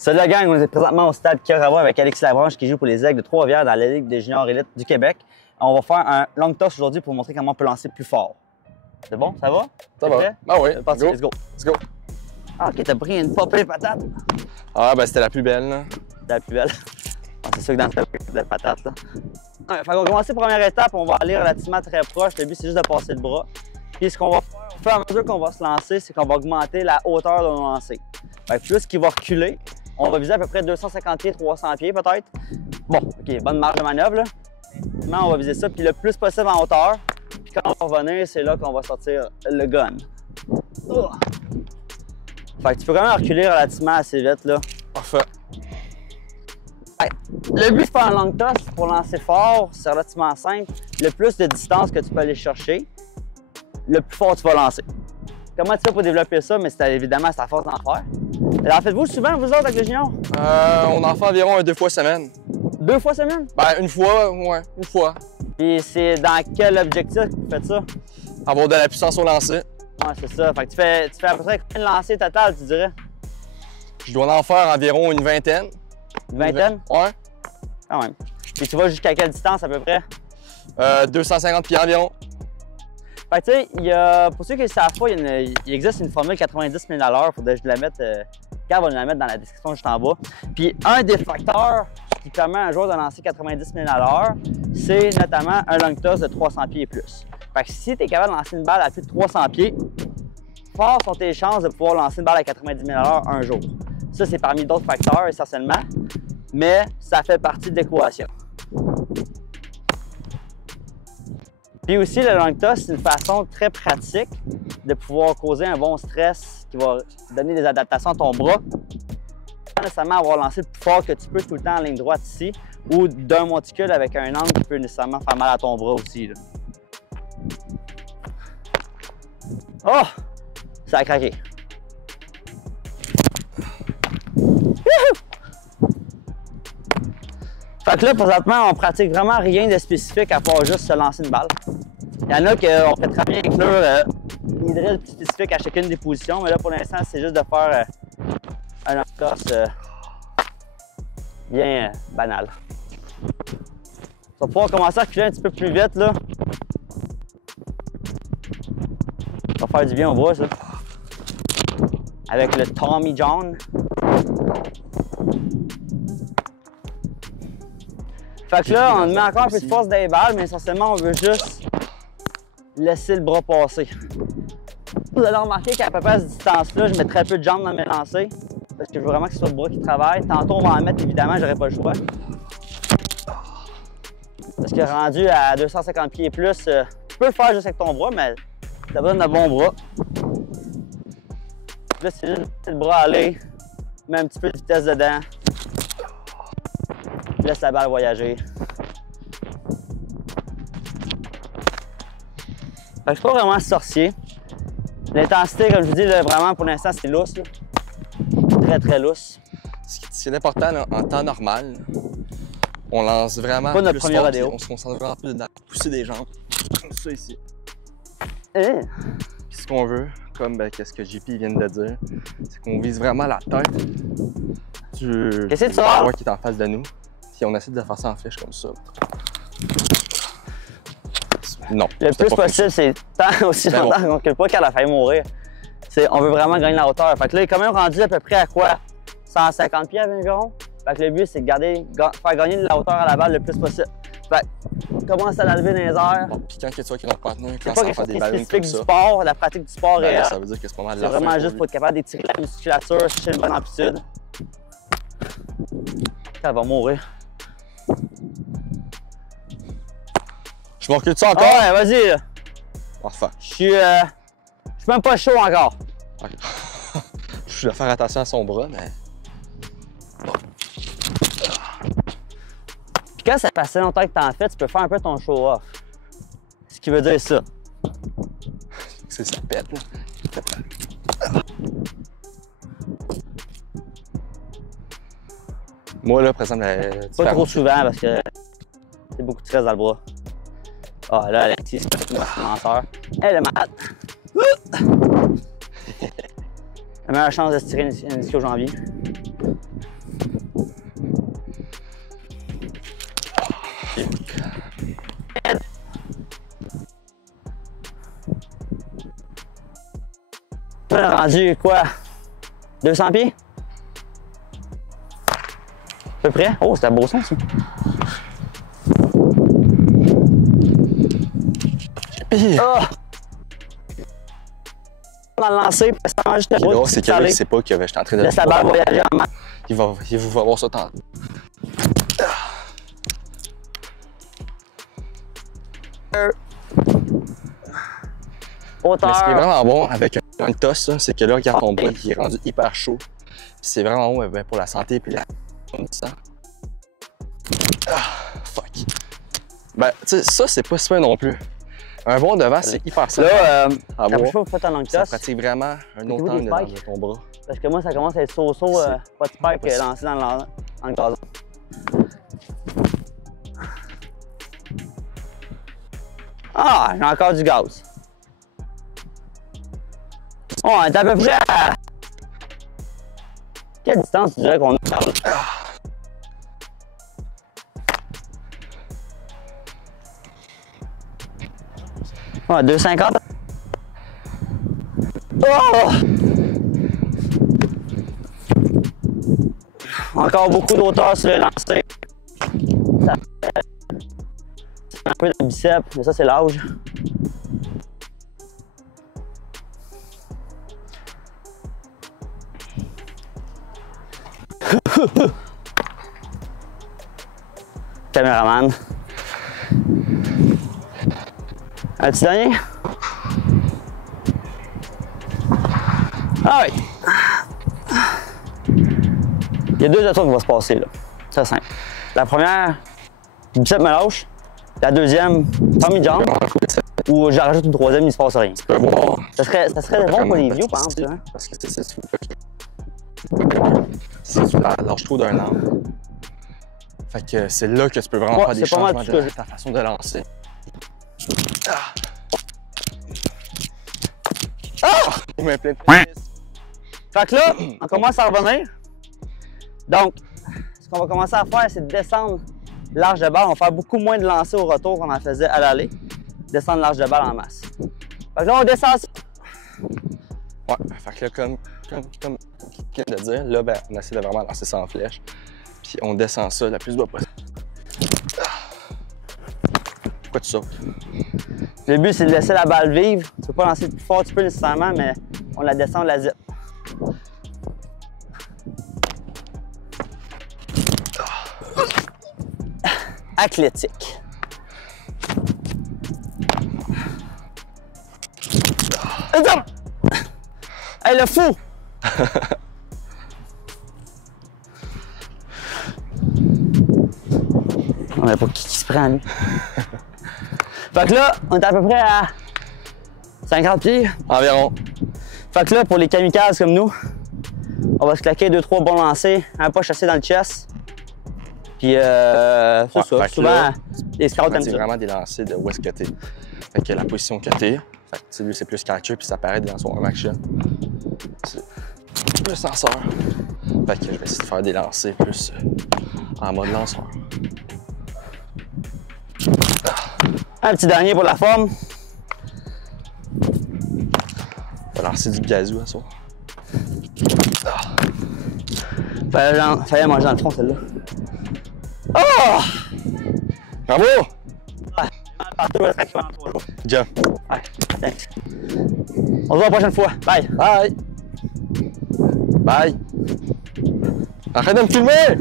Salut la gang, on est présentement au stade Caravan avec Alexis Labranche qui joue pour les Aigles de Trois-Rivières dans la Ligue des juniors élites du Québec. On va faire un long toss aujourd'hui pour montrer comment on peut lancer plus fort. C'est bon? Ça va? Ça va. Ah oui. Parti, let's go. Let's go. Ah, ok, t'as pris une popée patate. Ah, ben c'était la plus belle, là. C'est la plus belle. Ah, c'est sûr que dans le de patate, là. Ouais, fait qu'on va commencer première étape, on va aller relativement très proche. Le but, c'est juste de passer le bras. Puis ce qu'on va faire, au fur et à mesure qu'on va se lancer, c'est qu'on va augmenter la hauteur de nos lancers. Fait que plus qu'il va reculer, on va viser à peu près 250 pieds, 300 pieds peut-être. Bon, ok, bonne marge de manœuvre, là. Maintenant, on va viser ça, puis le plus possible en hauteur. Puis quand on va revenir, c'est là qu'on va sortir le gun. Oh. Fait que tu peux quand même reculer relativement assez vite, là. Parfait. Ouais. Le but de faire un long toss pour lancer fort, c'est relativement simple. Le plus de distance que tu peux aller chercher, le plus fort tu vas lancer. Comment tu fais pour développer ça? Mais c'est évidemment, c'est à force d'en faire. En faites-vous souvent, vous autres, avec les juniors? On en fait environ 2 fois semaine. 2 fois semaine? Ben, une fois, ouais, une fois. Puis c'est dans quel objectif que vous faites ça? Avoir de la puissance au lancer. Ouais, c'est ça. Fait que tu fais à peu près combien de lancers total, tu dirais? Je dois en faire environ une vingtaine. Une vingtaine? Ouais. Quand même. Puis tu vas jusqu'à quelle distance à peu près? 250 pieds environ. Fait que tu sais, pour ceux qui ne savent pas, il existe une formule 90 000 à l'heure. Faudrait que je la mette, Car va nous la mettre dans la description juste en bas. Puis un des facteurs qui permet à un joueur de lancer 90 000 à l'heure, c'est notamment un long toss de 300 pieds et plus. Fait que si tu es capable de lancer une balle à plus de 300 pieds, fort sont tes chances de pouvoir lancer une balle à 90 000 à l'heure un jour. Ça, c'est parmi d'autres facteurs essentiellement, mais ça fait partie de l'équation. Puis aussi, le long toss, c'est une façon très pratique de pouvoir causer un bon stress qui va donner des adaptations à ton bras. Pas nécessairement avoir lancé le plus fort que tu peux tout le temps en ligne droite ici, ou d'un monticule avec un angle qui peut nécessairement faire mal à ton bras aussi, là. Oh! Ça a craqué. Fait que là, présentement, on pratique vraiment rien de spécifique à part juste se lancer une balle. Il y en a qu'on peut très bien inclure des drills plus spécifiques à chacune des positions, mais là, pour l'instant, c'est juste de faire un long toss bien banal. On va pouvoir commencer à reculer un petit peu plus vite, là. Ça va faire du bien au bras, ça. Avec le Tommy John. Fait que là, on met encore un peu de force dans les balles, mais essentiellement, on veut juste laisser le bras passer. Vous allez remarquer qu'à peu près à cette distance-là, je mets très peu de jambes dans mes lancers, parce que je veux vraiment que ce soit le bras qui travaille. Tantôt, on va en mettre, évidemment, j'aurais pas le choix. Parce que rendu à 250 pieds et plus, tu peux le faire juste avec ton bras, mais t'as besoin d'un bon bras. Là, c'est juste laisser le bras aller, mets un petit peu de vitesse dedans. Laisse la balle voyager. Fait que je suis pas vraiment sorcier. L'intensité, comme je vous dis, là, vraiment pour l'instant, c'est lousse. Là. Très, très lousse. Ce qui est important là, en temps normal, on lance vraiment pas notre plus premier fort, rodéo. on se concentre vraiment plus dans pousser des jambes. Comme ça ici. Eh. Puis ce qu'on veut, comme qu'est-ce que JP vient de dire, c'est qu'on vise vraiment la tête du joueur qui est en face de nous. Puis on essaie de faire ça en flèche comme ça. Non. Le plus possible, c'est tant aussi longtemps qu'on ne recule pas qu'elle a failli mourir. On veut vraiment gagner la hauteur. Fait que là, il est quand même rendu à peu près à quoi? 150 pieds environ. Fait que le but, c'est de faire gagner de la hauteur à la balle le plus possible. Fait que commence à la lever dans les airs. Bon, puis quand tu vois qu'il y a notre partenaire, c'est pas quelque chose qui est spécifique du sport, la pratique du sport ben, ça veut dire que c'est pas mal de la vraiment juste pour être capable d'étirer la musculature, chercher une bonne amplitude. Elle va mourir. Je me recule ça encore? Ah ouais, vas-y. Parfait. Je suis même pas chaud encore. Okay. Je dois faire attention à son bras, mais... Puis quand ça fait assez longtemps que t'en fais, tu peux faire un peu ton show-off. Ce qui veut dire ça. C'est ça pète, là. Moi, là, par exemple, pas trop souvent parce que c'est beaucoup de stress dans le bras. Ah, là, Alexis, c'est une menteur. Elle est malade. La meilleure chance de se tirer une ischio-jambier. rendu quoi? 200 pieds? À peu près? Oh, c'était un beau son, ça. Oh! Dans le lancer, ça juste le route. C'est que là, il sait pas que j'étais en train de. Laisse la balle voyager en main. Il va voir ça tantôt. Hauteur. Mais ce qui est vraiment bon avec un toss, c'est que là, regarde ton bras, il est rendu hyper chaud. C'est vraiment bon pour la santé et la sang. Fuck. Ben, tu sais, ça, c'est pas super non plus. Un bon devant, c'est hyper simple. Là, à la prochaine fois que vous faites un long ça toss, pratique vraiment un autre angle dans ton bras. parce que moi, ça commence à être so-so, pas de spike lancé dans le gazon. Ah, j'ai encore du gaz. Oh, on est à peu près à... Quelle distance tu dirais qu'on a? Ouais, 250. Oh! Encore beaucoup d'auteur sur le lancer. Ça fait un peu de biceps, mais ça c'est l'âge. Caméraman. Un petit dernier? Ah oui. Il y a deux trucs qui vont se passer là. C'est simple. La première, le bicep me lâche. La deuxième, pas mis de jambe. Ou j'en rajoute une troisième, il ne se passe rien. Ça serait bon pour les vieux, par exemple. Hein? Parce que c'est ça. Si tu lâches trop d'un angle. Fait que c'est là que tu peux vraiment faire des changements de ta façon de lancer. Il m'a plein de pénis. Fait que là, on commence à revenir. Donc, ce qu'on va commencer à faire, c'est de descendre l'arche de balle. On va faire beaucoup moins de lancers au retour qu'on en faisait à l'aller. Descendre l'arche de balle en masse. Fait que là, on descend ça. Ouais, fait que là, comme je viens de dire, là, ben, on essaie de vraiment lancer ça en flèche. Puis on descend ça le plus bas possible. Pourquoi tu sautes? Le but, c'est de laisser la balle vivre. Tu peux pas lancer plus fort, tu peux nécessairement, mais on la descend, on la zip. Athlétique. Hey, le fou! On n'a pas qui se prend, lui. Fait que là, on est à peu près à 50 pieds. Environ. Fait que là, pour les kamikazes comme nous, on va se claquer 2-3 bons lancers, un pas chassé dans le chest. Puis, c'est ça. Souvent, les scouts aiment ça. C'est vraiment des lancers de où est-ce que t'es. Fait que la position que t'es. Fait que lui, c'est plus catcher, puis ça paraît dans son arm action. C'est plus lanceur. Fait que je vais essayer de faire des lancers plus en mode lanceur. Un petit dernier pour la forme. On va lancer du gazou à ça. Fallait manger dans le front, celle-là. Oh! Bravo! Ouais, partout, le track pendant 3 jours. Jump. Ouais, thanks. On se voit la prochaine fois. Bye! Bye! Bye! Arrête de me filmer!